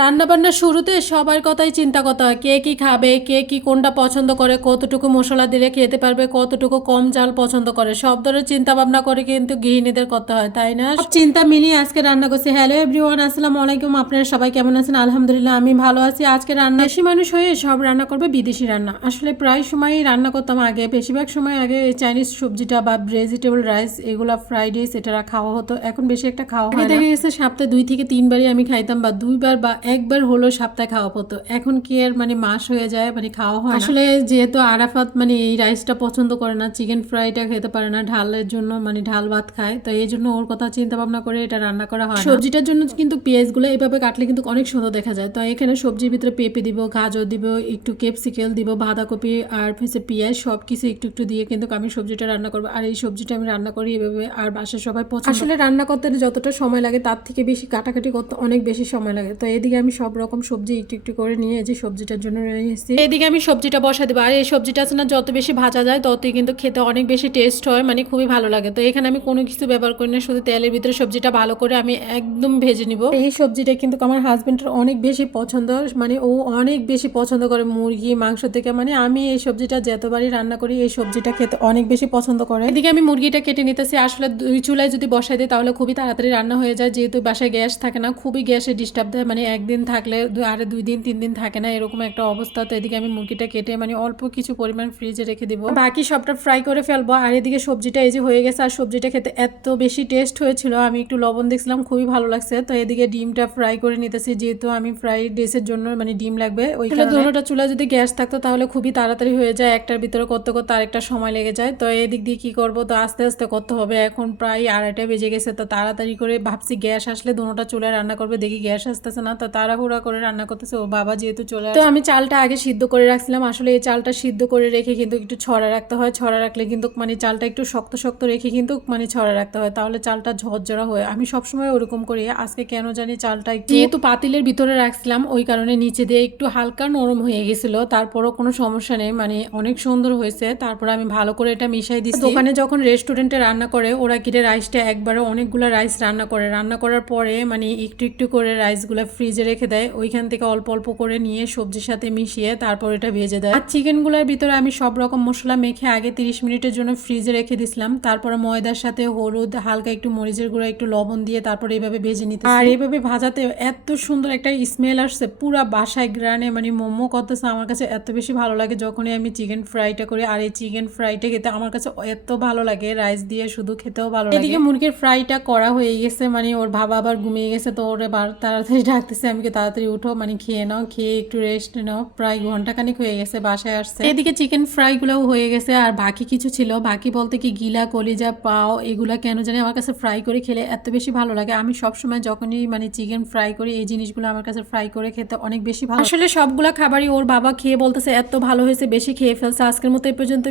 রান্নাবান্নার শুরুতে সবার কথাই চিন্তা করতে হয়। কে কি খাবে, কে কি কোনটা পছন্দ করে, কতটুকু মশলা দিলে খেতে পারবে, কতটুকু কম জাল পছন্দ করে। সব ধরনের চিন্তা ভাবনা করে কিন্তু গৃহিণীদের করতে হয়, তাই না? চিন্তা মিলিয়ে আজকে রান্না করছি। হ্যালো এভরিওয়ান আসসালামু আলাইকুম। আপনারা সবাই কেমন আছেন? আলহামদুলিল্লাহ, আমি ভালো আছি। আজকে রান্না বেশি মানুষ হয়ে সব রান্না করবে বিদেশি রান্না। আসলে প্রায় সময়ই রান্না করতাম আগে। বেশিরভাগ সময় আগে চাইনিজ সবজিটা বা ভেজিটেবল রাইস এগুলো ফ্রাইড রাইস এটা খাওয়া হতো। এখন বেশি একটা খাওয়া হয় দেখা গেছে সপ্তাহে দুই থেকে তিনবারই আমি খাইতাম বা দুইবার বা একবার হলো সপ্তাহে খাওয়া হতো এখন কি আর মানে মাস হয়ে যায় মানে খাওয়া হয় আসলে যেহেতু আরাফাত মানে এই রাইসটা পছন্দ করে না চিকেন ফ্রাইটা খেতে পারে না ঢালের জন্য মানে ঢাল ভাত খায় তো এই জন্য ওর কথা চিন্তা ভাবনা করে এটা রান্না করা হয় সবজিটার জন্য কিন্তু পেঁয়াজগুলো এইভাবে কাটলে কিন্তু অনেক সুন্দর দেখা যায়। তো এখানে সবজির ভিতরে পেঁপে দিব গাজর দিব একটু ক্যাপসিকেল দিব বাঁধাকপি আর হচ্ছে পেঁয়াজ সব কিছু একটু একটু দিয়ে কিন্তু আমি সবজিটা রান্না করব। আর এই সবজিটা আমি রান্না করি এভাবে আর বাসার সবাই পছন্দ আসলে রান্না করতে যতটা সময় লাগে তার থেকে বেশি কাটাকাটি করতে অনেক বেশি সময় লাগে। তো এদিকে আমি সব রকম সবজি একটু একটু করে নিয়ে যে সবজিটার জন্য নিয়েছি এদিকে আমি সবজিটা বসা দেবো। আর এই সবজিটা আছে না, যত বেশি ভাজা যায় ততই কিন্তু খেতে অনেক বেশি টেস্ট হয় মানে খুবই ভালো লাগে। তো এখানে আমি কোনো কিছু ব্যবহার করি না, শুধু তেলের ভিতরে সবজিটা ভালো করে আমি একদম ভেজে নিব। এই সবজিটা কিন্তু আমার হাজবেন্ডের অনেক বেশি পছন্দ মানে ও অনেক বেশি পছন্দ করে মুরগি, মাংস থেকে। মানে আমি এই সবজিটা যতবারই রান্না করি, এই সবজিটা খেতে অনেক বেশি পছন্দ করে। এদিকে আমি মুরগিটা কেটে নিতেছি। আসলে দুই চুলায় যদি বসাই দিই, তাহলে খুবই তাড়াতাড়ি রান্না হয়ে যায়। যেহেতু বাসায় গ্যাস থাকে না, খুবই গ্যাসে ডিস্টার্ব দেয় মানে একদিন থাকলে আরে দুই দিন তিন দিন থাকে না এরকম একটা অবস্থা। তো এদিকে আমি মুরগিটা কেটে মানে অল্প কিছু পরিমাণ ফ্রিজে রেখে দিব। বাকি সবটা ফ্রাই করে ফেলব। আর এদিকে সবজিটা এই যে হয়ে গেছে আর সবজিটা খেতে এত বেশি টেস্ট হয়েছিল আমি একটু লবণ দেখছিলাম খুবই ভালো লাগছে। তো এদিকে ডিমটা ফ্রাই করে নিতেছি যেহেতু আমি ফ্রাইড রাইসের জন্য মানে ডিম লাগবে ওই দুটোটা চুলা যদি গ্যাস থাকতো তাহলে খুবই তাড়াতাড়ি হয়ে যায় একটার ভিতরে করতে করতে আরেকটা সময় লেগে যায়। তো এদিক দিয়ে কি করব তো আস্তে আস্তে করতে হবে। এখন প্রায় আড়াইটা বেজে গেছে তো তাড়াতাড়ি করে ভাবছি গ্যাস আসলে দুটোটা চুলায় রান্না করবে দেখি গ্যাস আসতেছে না তো তাড়াহুড়া করে রান্না করতেছে ও বাবা যেহেতু চলে তো আমি চালটা আগে সিদ্ধ করে রাখছিলাম আসলে এই চালটা সিদ্ধ করে রেখে কিন্তু একটু ছড়া রাখতে হয় ছড়া রাখলে কিন্তু মানে চালটা একটু শক্ত শক্ত রেখে কিন্তু মানে ছড়া রাখতে হয় তাহলে চালটা ঝরঝরা হয়। আমি সবসময় ওরকম করি আজকে কেন জানি চালটা একটু যেহেতু পাতিলের ভিতরে রাখছিলাম ওই কারণে নিচে দিয়ে একটু হালকা নরম হয়ে গেছিল তারপরও কোনো সমস্যা নেই মানে অনেক সুন্দর হয়েছে তারপর আমি ভালো করে এটা মিশাই দিচ্ছি। দোকানে যখন রেস্টুরেন্টে রান্না করে ওরা কিরে রাইসটা একবারে অনেকগুলো রাইস রান্না করে রান্না করার পরে মানে একটু একটু করে রাইসগুলো ফ্রিজে রেখে দেয়। ওইখান থেকে অল্প অল্প করে নিয়ে সবজির সাথে মিশিয়ে তারপর এটা ভেজে দেয়। আর চিকেনগুলোর ভিতরে আমি সব রকম মশলা মেখে আগে তিরিশ মিনিটের জন্য ফ্রিজে রেখে দিছিলাম। তারপরে ময়দার সাথে হলুদ, হালকা একটু মরিচের গুঁড়া, একটু লবণ দিয়ে তারপরে এইভাবে ভেজে নিতে আর এইভাবে ভাজাতে এত সুন্দর একটা স্মেল আসছে। পুরা বাসায় গ্রানে মানে মোমো করতেছে আমার কাছে এত বেশি ভালো লাগে যখনই আমি চিকেন ফ্রাইটা করি। আর এই চিকেন ফ্রাইটা খেতে আমার কাছে এত ভালো লাগে। রাইস দিয়ে শুধু খেতেও ভালো লাগে। এদিকে মুরগির ফ্রাইটা করা হয়ে গেছে মানে ওর বাবা আবার ঘুমিয়ে গেছে তো ওরে তাড়াতাড়ি ডাকতেছে। আমি তাড়াতাড়ি উঠো? মানে খেয়ে নাও, খেয়ে একটু রেস্ট নাও। প্রায় ঘন্টাখানিক হয়ে গেছে বাসায় আসছে এদিকে চিকেন ফ্রাইগুলোও হয়ে গেছে, আর বাকি কিছু ছিল। বাকি বলতে কি গিলা, কলিজা, পাও, এগুলা কেন জানি আমার কাছে ফ্রাই করে খেলে এত বেশি ভালো লাগে। আমি সবসময় যখনই মানে চিকেন ফ্রাই করি, এই জিনিসগুলো আমার কাছে ফ্রাই করে খেতে অনেক বেশি ভালো। আসলে সবগুলা খাবারই ওর বাবা খেয়ে বলতেছে, এত ভালো হয়েছে, বেশি খেয়ে ফেলছে। আজকের মতো এই পর্যন্ত